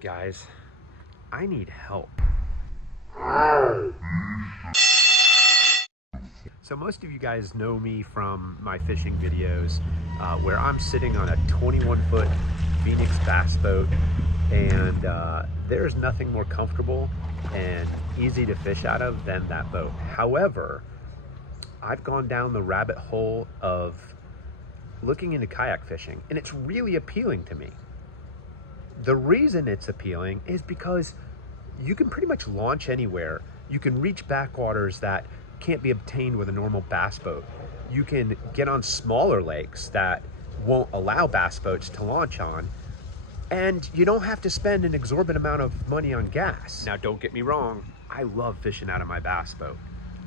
Guys, I need help. So most of you guys know me from my fishing videos where I'm sitting on a 21-foot Phoenix bass boat, and there's nothing more comfortable and easy to fish out of than that boat. However, I've gone down the rabbit hole of looking into kayak fishing, and it's really appealing to me. The reason it's appealing is because you can pretty much launch anywhere. You can reach backwaters that can't be obtained with a normal bass boat. You can get on smaller lakes that won't allow bass boats to launch on, and you don't have to spend an exorbitant amount of money on gas. Now, don't get me wrong, I love fishing out of my bass boat,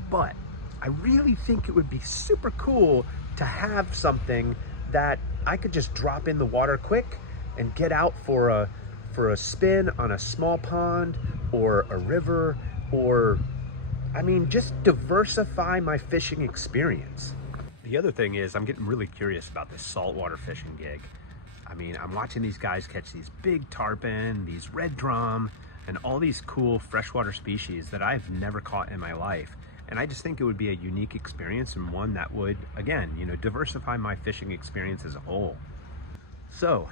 but I really think it would be super cool to have something that I could just drop in the water quick and get out for a spin on a small pond or a river, or just diversify my fishing experience. The other thing is, I'm getting really curious about this saltwater fishing gig. I'm watching these guys catch these big tarpon, these red drum, and all these cool freshwater species that I've never caught in my life. And I just think it would be a unique experience, and one that would, again, diversify my fishing experience as a whole. So,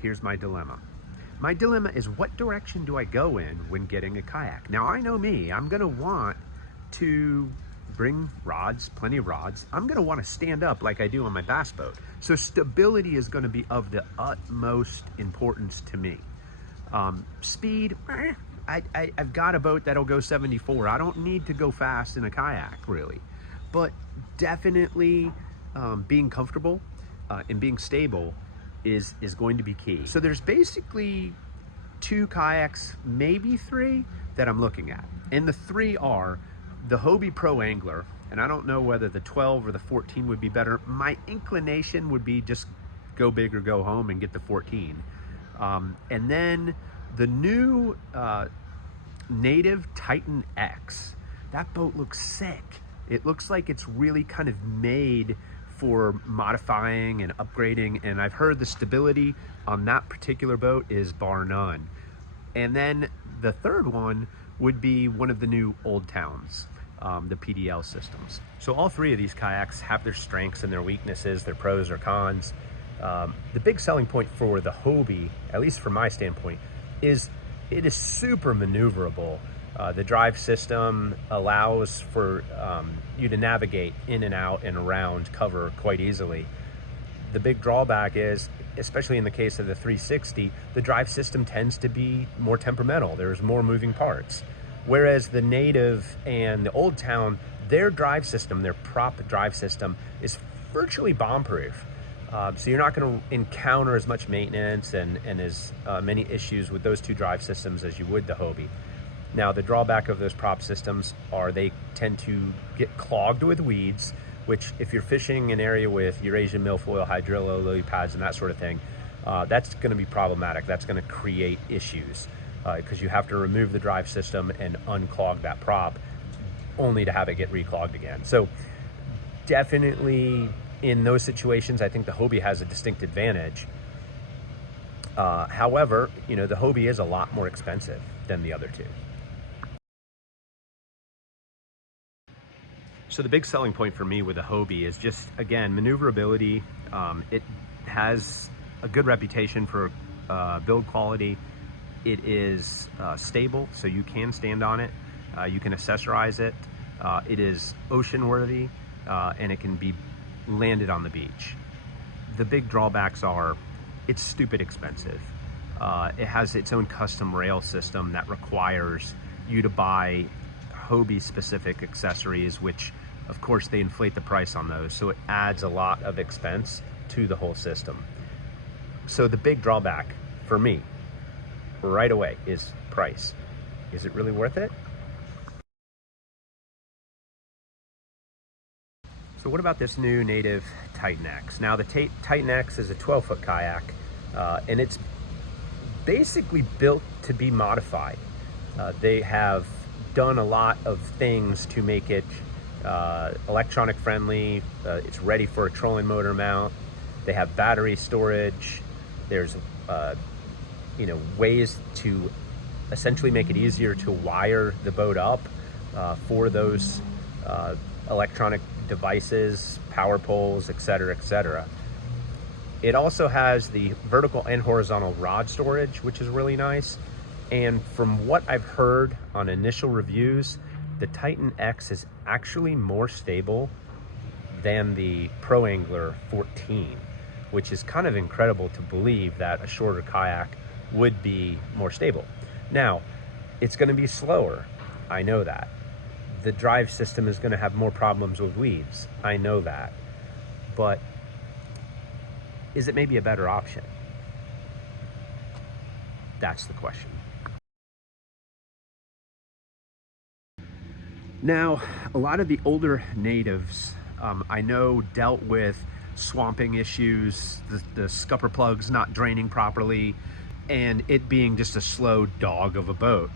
here's my dilemma. My dilemma is, what direction do I go in when getting a kayak? Now, I know me, I'm gonna want to bring rods, plenty of rods. I'm gonna wanna stand up like I do on my bass boat. So stability is gonna be of the utmost importance to me. Speed, I've got a boat that'll go 74. I don't need to go fast in a kayak, really. But definitely being comfortable and being stable is going to be key. So there's basically 2 kayaks, maybe 3, that I'm looking at. And the 3 are the Hobie Pro Angler, and I don't know whether the 12 or the 14 would be better. My inclination would be just go big or go home and get the 14. And then the new Native Titan X. That boat looks sick. It looks like it's really kind of made for modifying and upgrading, and I've heard the stability on that particular boat is bar none. And then the third one would be one of the new Old Towns, the PDL systems. So all 3 of these kayaks have their strengths and their weaknesses, their pros or cons. The big selling point for the Hobie, at least from my standpoint, is it is super maneuverable. The drive system allows for you to navigate in and out and around cover quite easily. The big drawback is, especially in the case of the 360, the drive system tends to be more temperamental. There's more moving parts. Whereas the Native and the Old Town, their drive system, their prop drive system, is virtually bomb-proof. So you're not going to encounter as much maintenance and as many issues with those 2 drive systems as you would the Hobie. Now, the drawback of those prop systems are they tend to get clogged with weeds, which if you're fishing an area with Eurasian milfoil, hydrillo, lily pads, and that sort of thing, that's going to be problematic. That's going to create issues because you have to remove the drive system and unclog that prop only to have it get reclogged again. So definitely in those situations, I think the Hobie has a distinct advantage. However, the Hobie is a lot more expensive than the other 2. So the big selling point for me with the Hobie is just, again, maneuverability. It has a good reputation for build quality. It is stable, so you can stand on it. You can accessorize it. It is ocean worthy, and it can be landed on the beach. The big drawbacks are it's stupid expensive. It has its own custom rail system that requires you to buy Hobie specific accessories, which of course they inflate the price on those, so it adds a lot of expense to the whole system. So the big drawback for me right away is price. Is it really worth it? So what about this new Native Titan X? Now the Titan X is a 12-foot kayak, and it's basically built to be modified. They have done a lot of things to make it electronic friendly. It's ready for a trolling motor mount. They have battery storage. There's ways to essentially make it easier to wire the boat up for those electronic devices, power poles, etc., etc. It also has the vertical and horizontal rod storage, which is really nice. And from what I've heard on initial reviews, the Titan X is actually more stable than the Pro Angler 14, which is kind of incredible to believe that a shorter kayak would be more stable. Now, it's going to be slower. I know that. The drive system is going to have more problems with weaves. I know that. But is it maybe a better option? That's the question. Now, a lot of the older natives I know dealt with swamping issues, the scupper plugs not draining properly, and it being just a slow dog of a boat.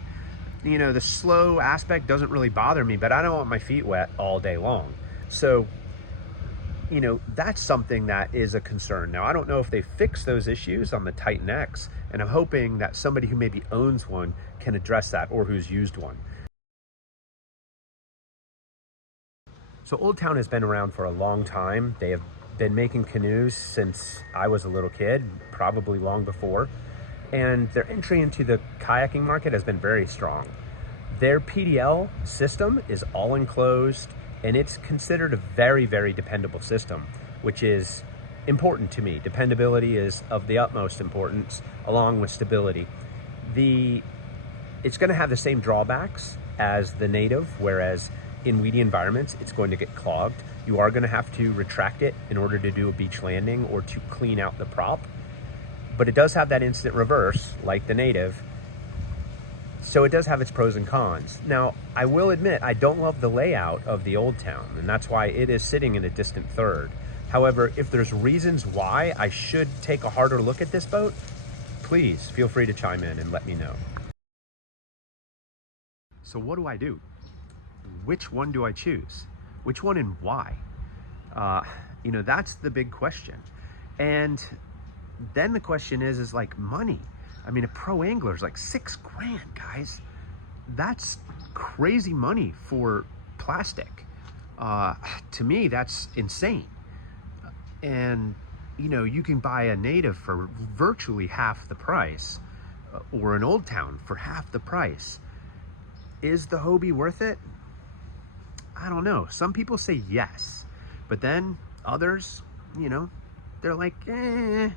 The slow aspect doesn't really bother me, but I don't want my feet wet all day long. So, that's something that is a concern. Now, I don't know if they fix those issues on the Titan X, and I'm hoping that somebody who maybe owns one can address that, or who's used one. So Old Town has been around for a long time. They have been making canoes since I was a little kid, probably long before. And their entry into the kayaking market has been very strong. Their PDL system is all enclosed, and it's considered a very, very dependable system, which is important to me. Dependability is of the utmost importance, along with stability. It's going to have the same drawbacks as the native, whereas in weedy environments, it's going to get clogged. You are going to have to retract it in order to do a beach landing or to clean out the prop. But it does have that instant reverse, like the native. So it does have its pros and cons. Now, I will admit, I don't love the layout of the Old Town, and that's why it is sitting in a distant third. However, if there's reasons why I should take a harder look at this boat, please feel free to chime in and let me know. So what do I do? Which one do I choose? Which one and why? That's the big question. And then the question is like money. I mean, a pro angler is like $6,000, guys. That's crazy money for plastic. To me, that's insane. And, you can buy a native for virtually half the price, or an Old Town for half the price. Is the Hobie worth it? I don't know. Some people say yes, but then others, they're like, eh.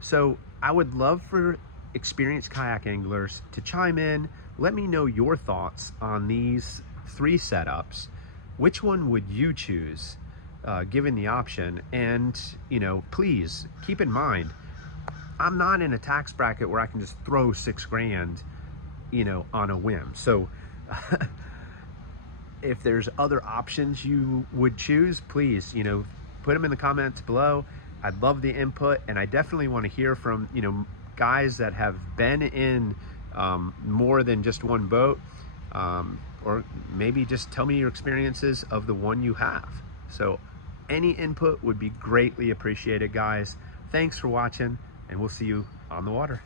So I would love for experienced kayak anglers to chime in. Let me know your thoughts on these 3 setups. Which one would you choose, given the option? And, please keep in mind, I'm not in a tax bracket where I can just throw $6,000, on a whim. So if there's other options you would choose, please, put them in the comments below. I'd love the input, and I definitely want to hear from, guys that have been in more than just one boat, or maybe just tell me your experiences of the one you have. So any input would be greatly appreciated, guys. Thanks for watching, and we'll see you on the water.